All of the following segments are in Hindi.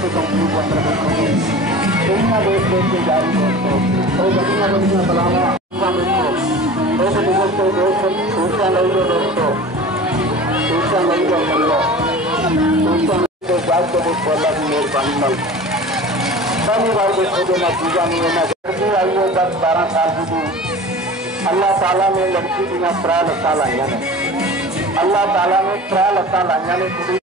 से कंपनी को अंदर बैठोगे दुनिया देख देख के जारी दोस्तों और दुनिया दुनिया बुलावा दोस्तों दोस्तों दोस्तों सूचना नहीं दो दोस्तों सूचना नहीं दो मल्लो सूचना के बाद तो बहुत बड़ा मेहरबानी मल पहली बार देखो जो ना पूजा नहीं है ना लड़की आई है 10-12 साल की अल्लाह ताला ने लड़की बिना त्रा लत्ता लाइया ने अल्लाह ताला ने त्रा लत्ता लाइया ने कुड़ी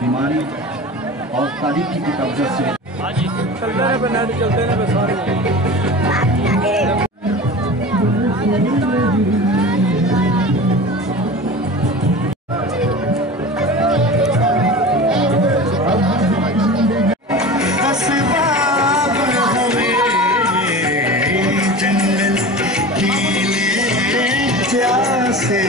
बीमारी और तारीखी की कब्जा से चलते रहे सारे से